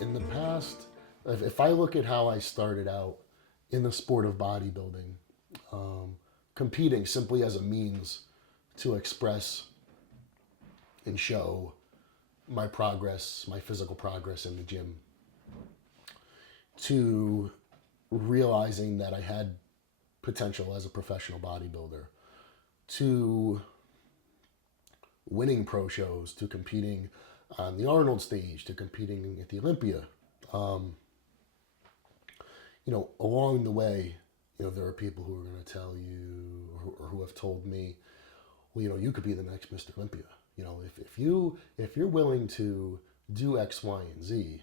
In the past, if I look at how I started out in the sport of bodybuilding, competing simply as a means to express and show my progress, my physical progress in the gym, to realizing that I had potential as a professional bodybuilder, to winning pro shows, to competing on the Arnold stage, to competing at the Olympia. Along the way, there are people who are going to tell you, or who have told me, well, you could be the next Mr. Olympia. If you're willing to do X, Y, and Z,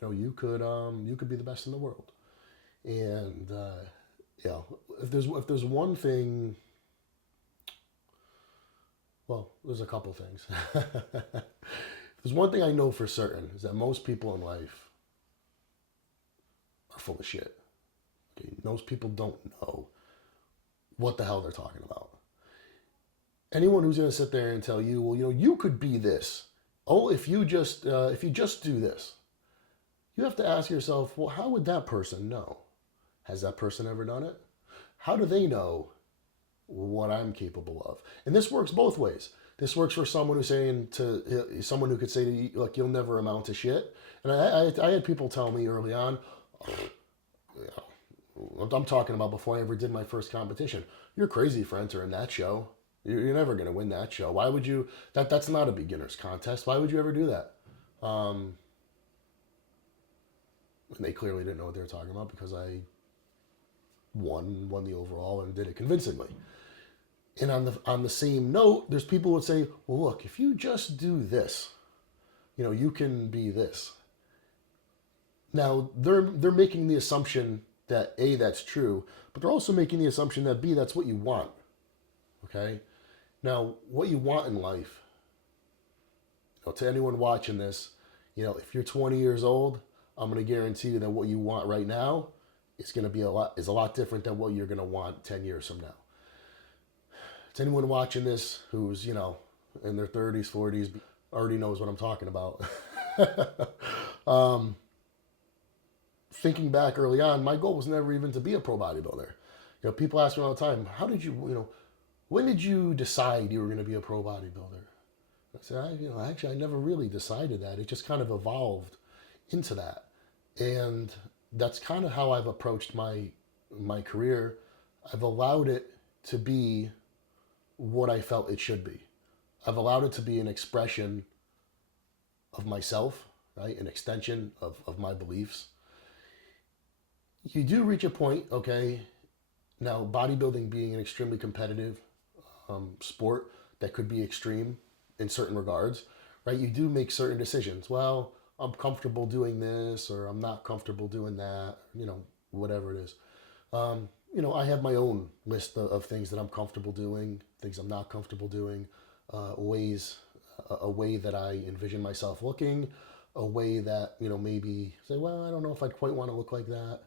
you could be the best in the world. And if there's one thing, well, there's a couple things. There's one thing I know for certain, is that most people in life are full of shit. Okay? Most people don't know what the hell they're talking about. Anyone who's going to sit there and tell you, well, you could be this. Oh, if you just do this. You have to ask yourself, well, how would that person know? Has that person ever done it? How do they know what I'm capable of? And this works both ways. This works for someone who's saying to someone who could say to you, look, you'll never amount to shit. And I had people tell me early on, I'm talking about before I ever did my first competition. You're crazy for entering that show. You're never going to win that show. Why would you? That's not a beginner's contest. Why would you ever do that? And they clearly didn't know what they were talking about, because I won the overall and did it convincingly. And on the same note, there's people who would say, well, look, if you just do this, you can be this. Now, they're making the assumption that A, that's true, but they're also making the assumption that B, that's what you want. Okay? Now, what you want in life, to anyone watching this, if you're 20 years old, I'm going to guarantee you that what you want right now is going to be a lot different than what you're going to want 10 years from now. To anyone watching this who's, in their 30s, 40s, already knows what I'm talking about. Thinking back early on, my goal was never even to be a pro bodybuilder. People ask me all the time, how did you, when did you decide you were going to be a pro bodybuilder? I said, actually, I never really decided that. It just kind of evolved into that. And that's kind of how I've approached my career. I've allowed it to be what I felt it should be. I've allowed it to be an expression of myself, right? An extension of my beliefs. You do reach a point, okay, now bodybuilding being an extremely competitive sport that could be extreme in certain regards, right? You do make certain decisions. Well, I'm comfortable doing this, or I'm not comfortable doing that, whatever it is. I have my own list of things that I'm comfortable doing, things I'm not comfortable doing, a way that I envision myself looking, a way that, maybe say, well, I don't know if I quite want to look like that.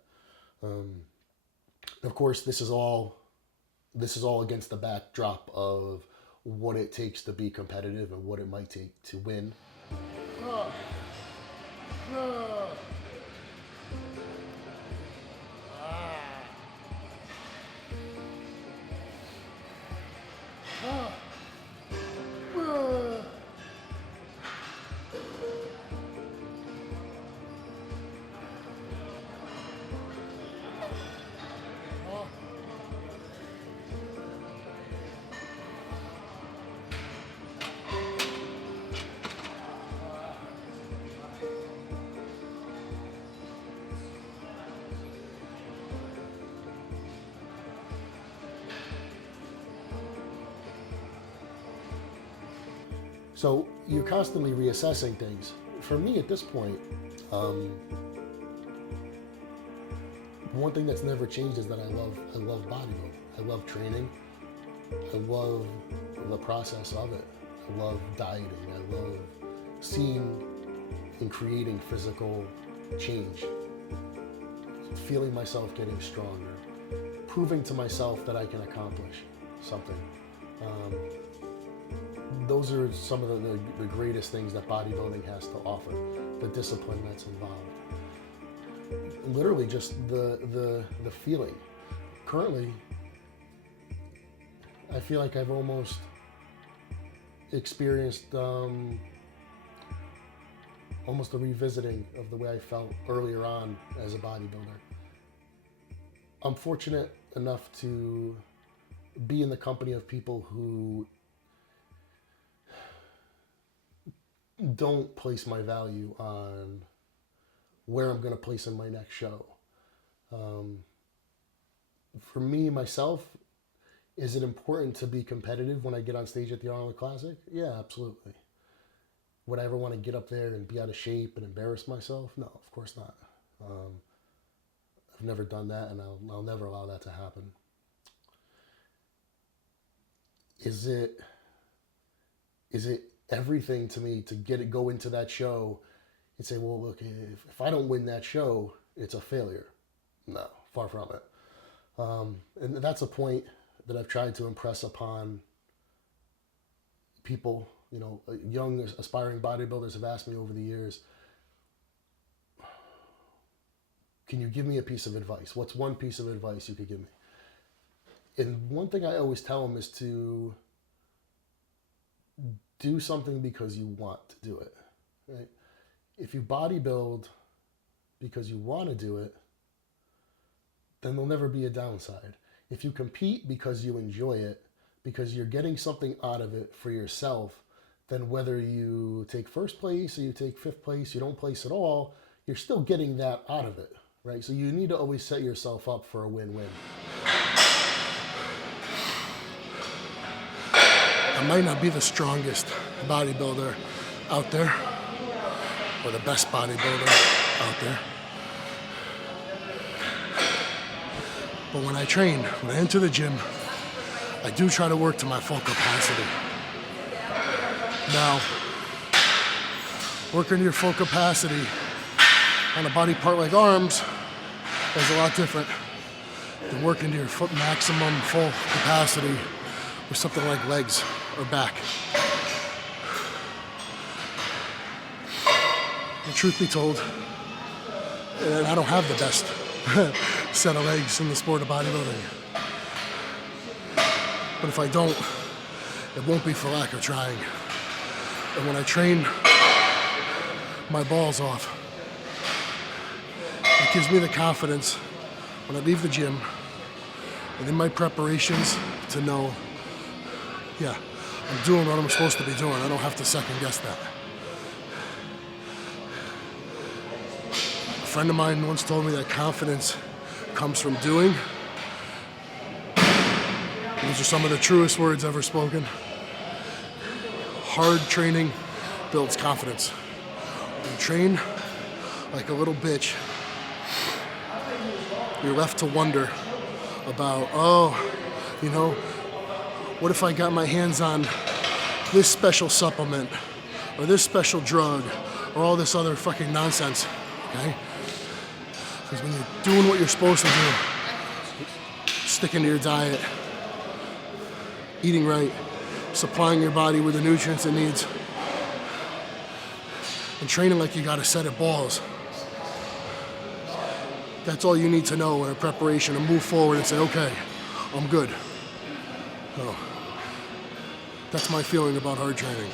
Of course, this is all against the backdrop of what it takes to be competitive and what it might take to win. So you're constantly reassessing things. For me at this point, one thing that's never changed is that I love bodybuilding. I love training. I love the process of it. I love dieting. I love seeing and creating physical change. Feeling myself getting stronger. Proving to myself that I can accomplish something. Those are some of the greatest things that bodybuilding has to offer. The discipline that's involved. Literally just the feeling. Currently, I feel like I've almost experienced almost a revisiting of the way I felt earlier on as a bodybuilder. I'm fortunate enough to be in the company of people who don't place my value on where I'm going to place in my next show. For me, myself, is it important to be competitive when I get on stage at the Arnold Classic? Yeah, absolutely. Would I ever want to get up there and be out of shape and embarrass myself? No, of course not. I've never done that, and I'll never allow that to happen. Is it everything to me to go into that show and say, well, look, if I don't win that show, it's a failure? No, far from it. And that's a point that I've tried to impress upon people. You know, young aspiring bodybuilders have asked me over the years, can you give me a piece of advice? What's one piece of advice you could give me? And one thing I always tell them is to do something because you want to do it, right? If you bodybuild because you want to do it, then there'll never be a downside. If you compete because you enjoy it, because you're getting something out of it for yourself, then whether you take first place or you take fifth place, you don't place at all, you're still getting that out of it, right? So you need to always set yourself up for a win-win. I might not be the strongest bodybuilder out there, or the best bodybuilder out there. But when I train, when I enter the gym, I do try to work to my full capacity. Now, working to your full capacity on a body part like arms is a lot different than working to your maximum full capacity with something like legs or back. And truth be told, I don't have the best set of legs in the sport of bodybuilding. But if I don't, it won't be for lack of trying. And when I train my balls off, it gives me the confidence when I leave the gym and in my preparations to know, yeah, I'm doing what I'm supposed to be doing. I don't have to second guess that. A friend of mine once told me that confidence comes from doing. These are some of the truest words ever spoken. Hard training builds confidence. When you train like a little bitch, you're left to wonder about, what if I got my hands on this special supplement or this special drug or all this other fucking nonsense, okay? Because when you're doing what you're supposed to do, sticking to your diet, eating right, supplying your body with the nutrients it needs, and training like you got a set of balls, that's all you need to know in a preparation to move forward and say, okay, I'm good. So, that's my feeling about hard training.